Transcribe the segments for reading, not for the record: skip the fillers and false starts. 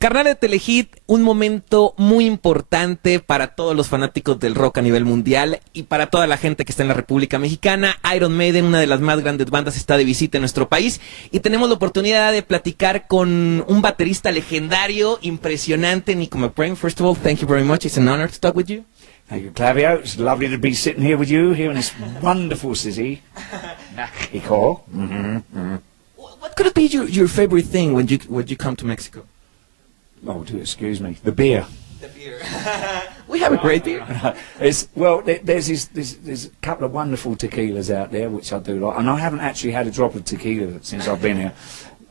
Carnal de Telehit, un momento muy importante para todos los fanáticos del rock a nivel mundial y para toda la gente que está en la República Mexicana. Iron Maiden, una de las más grandes bandas, está de visita en nuestro país y tenemos la oportunidad de platicar con un baterista legendario, impresionante, Nico McBrain. First of all, thank you very much. It's an honor to talk with you. Thank you, Claudio. It's lovely to be sitting here with you, here in this wonderful city, Mexico. What could be your favorite thing when you come to Mexico? Oh, do excuse me. The beer. The beer. We have a great beer. There's a couple of wonderful tequilas out there, which I do like. And I haven't actually had a drop of tequila since I've been here.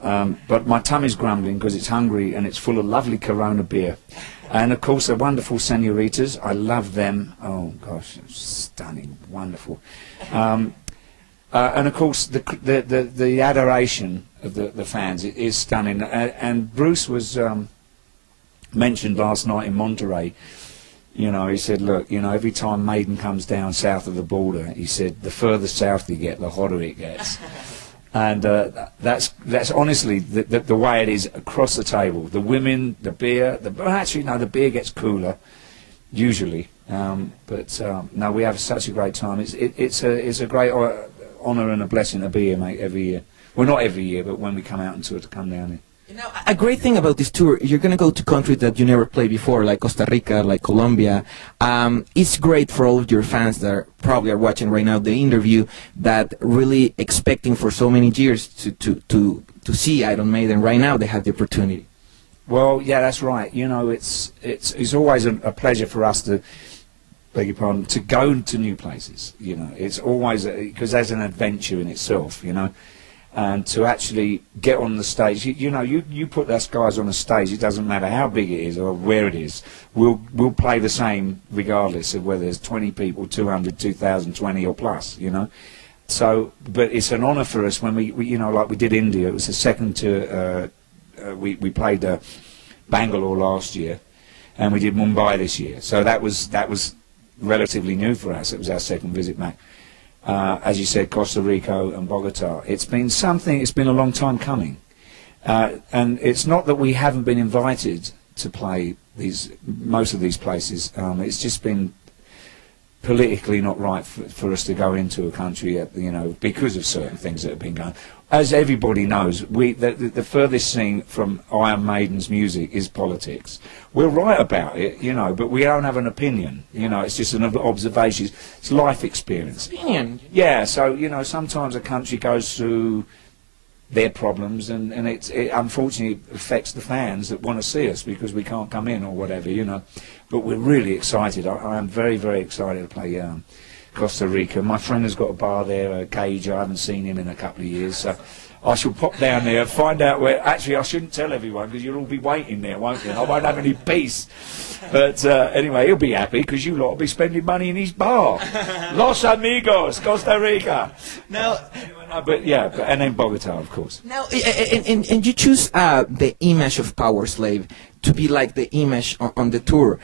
But my tummy's grumbling because it's hungry and it's full of lovely Corona beer. And, of course, the wonderful senoritas. I love them. Oh, gosh, stunning, wonderful. And, of course, the adoration of the fans is stunning. And Bruce was mentioned last night in Monterey. You know, he said, look, you know, every time Maiden comes down south of the border, he said, the further south you get, the hotter it gets. And that's honestly the way it is across the table. The women, the beer, actually, no, the beer gets cooler, usually. But no, we have such a great time. It's a great honour and a blessing to be here, mate, every year. Well, not every year, but when we come out and tour, to come down here. You know, a great thing about this tour, you're going to go to countries that you never played before, like Costa Rica, like Colombia. It's great for all of your fans that probably are watching right now the interview, that really expecting for so many years to see Iron Maiden. Right now they have the opportunity. Well, yeah, that's right. You know, it's always a pleasure for us to, beg your pardon, to go to new places. You know, it's always, because there's an adventure in itself, you know. And to actually get on the stage, you know, you put us guys on a stage, it doesn't matter how big it is or where it is, we'll play the same regardless of whether there's 20 people, 200, 2,000, 20 or plus, you know. So, but it's an honour for us when we you know, like we did India, it was the second to, we played Bangalore last year, and we did Mumbai this year. So that was relatively new for us. It was our second visit back. As you said, Costa Rica and Bogota. It's been a long time coming. And it's not that we haven't been invited to play most of these places. It's just been politically not right for us to go into a country, you know, because of certain things that have been going on. As everybody knows, the furthest thing from Iron Maiden's music is politics. We're right about it, you know, but we don't have an opinion. You know, it's just an observation. It's life experience. Opinion. Yeah, so, you know, sometimes a country goes through their problems and it unfortunately affects the fans that want to see us because we can't come in or whatever, you know. But we're really excited. I am very, very excited to play Costa Rica. My friend has got a bar there, Cage. I haven't seen him in a couple of years, so I shall pop down there and find out where. Actually, I shouldn't tell everyone because you'll all be waiting there, won't you? And I won't have any peace. But anyway, he'll be happy because you lot will be spending money in his bar. Los Amigos, Costa Rica. Now, but yeah, and then Bogota, of course. Now, and you choose the image of Power Slave to be like the image on the tour.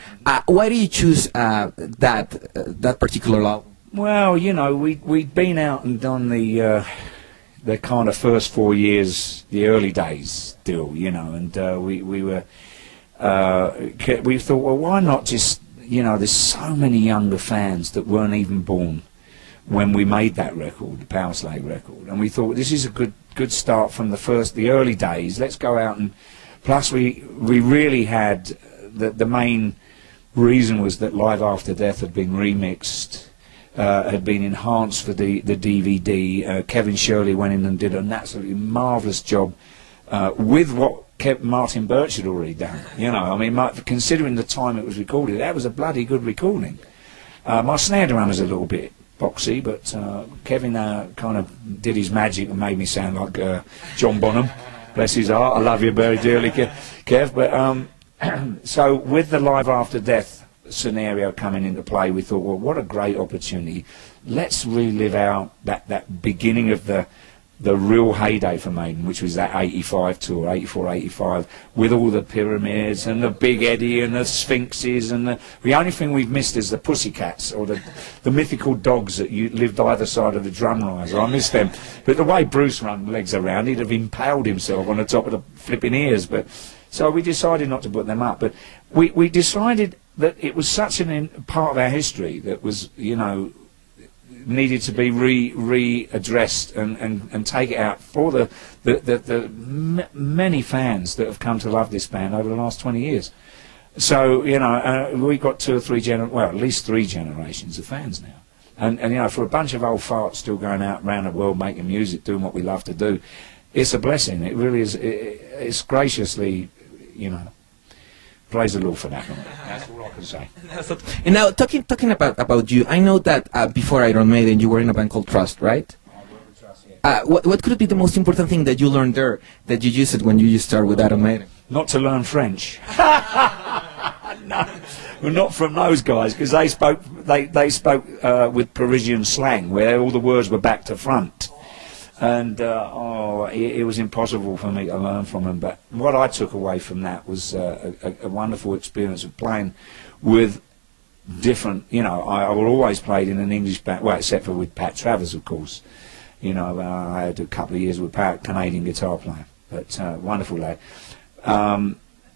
Why do you choose that particular album? Well, you know, we'd been out and done the kind of first 4 years, the early days deal, you know, and we thought, well, why not just, you know, there's so many younger fans that weren't even born when we made that record, the Power Slave record, and we thought this is a good start from the early days. Let's go out and plus we really had the main reason was that Live After Death had been remixed. Had been enhanced for the DVD. Kevin Shirley went in and did an absolutely marvellous job with what Martin Birch had already done. You know, I mean, considering the time it was recorded, that was a bloody good recording. My snare drum was a little bit boxy, but Kevin kind of did his magic and made me sound like John Bonham. Bless his heart. I love you very dearly, Kev. But so with the Live After Death scenario coming into play, we thought, well, what a great opportunity. Let's relive that beginning of the the real heyday for Maiden, which was that 85 tour, 84, 85, with all the pyramids and the Big Eddie and the Sphinxes, and the only thing we've missed is the Pussycats, or the mythical dogs that lived either side of the drum riser. I miss them. But the way Bruce ran legs around, he'd have impaled himself on the top of the flipping ears. But so we decided not to put them up. But we decided that it was such a part of our history that was, you know, needed to be readdressed and take it out for the many fans that have come to love this band over the last 20 years. So, you know, we've got at least three generations of fans now. And you know, for a bunch of old farts still going out around the world making music, doing what we love to do, it's a blessing. It really is. It's graciously, you know, praise the Lord for that. That's all I can say. And now, talking about you, I know that before Iron Maiden, you were in a band called Trust, right? I work with Trust, yeah. What could be the most important thing that you learned there that you used it when you started with Iron Maiden? Not to learn French. No, well, not from those guys, because they spoke with Parisian slang, where all the words were back to front. And it was impossible for me to learn from them. But what I took away from that was a wonderful experience of playing with different, you know, I always played in an English band, well, except for with Pat Travers, of course. You know, I had a couple of years with Pat, Canadian guitar player, but wonderful lad.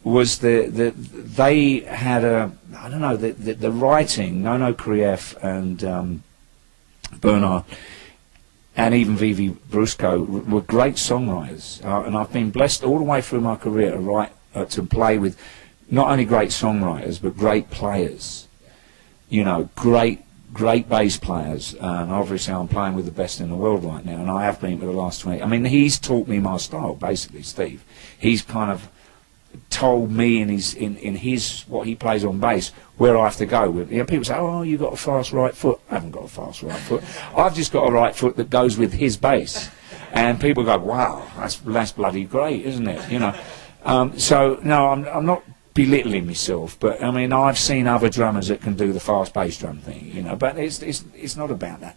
They had I don't know, the writing, Nono Krief and Bernard, and even Vivi Brusco were great songwriters, and I've been blessed all the way through my career to write, to play with not only great songwriters but great players. You know, great bass players, and obviously I'm playing with the best in the world right now, and I have been for the last 20. I mean, he's taught me my style, basically, Steve. He's kind of told me in his what he plays on bass where I have to go with. You know, people say, "Oh, you got a fast right foot." I haven't got a fast right foot. I've just got a right foot that goes with his bass, and people go, "Wow, that's bloody great, isn't it?" You know. So no, I'm not belittling myself, but I mean, I've seen other drummers that can do the fast bass drum thing, you know. But it's not about that.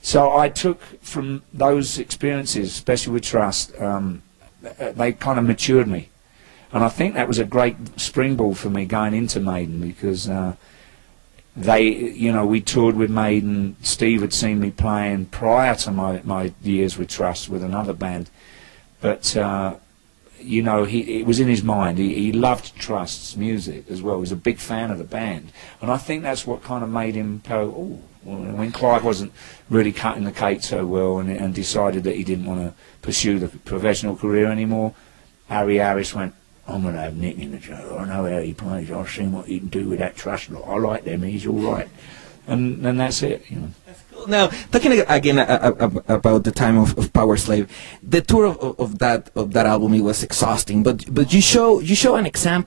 So I took from those experiences, especially with Trust, they kind of matured me. And I think that was a great springboard for me going into Maiden, because you know, we toured with Maiden. Steve had seen me playing prior to my years with Trust with another band, but you know, it was in his mind. He loved Trust's music as well. He was a big fan of the band, and I think that's what kind of made him go, "Oh." When Clive wasn't really cutting the cake so well, and decided that he didn't want to pursue the professional career anymore, Harry Harris went, "I'm going to have Nick in the show. I know how he plays. I've seen what he can do with that Trust lot. I like them. He's all right." And that's it, you know. That's cool. Now, talking again about the time of Power Slave, the tour of that album, it was exhausting. But you show an example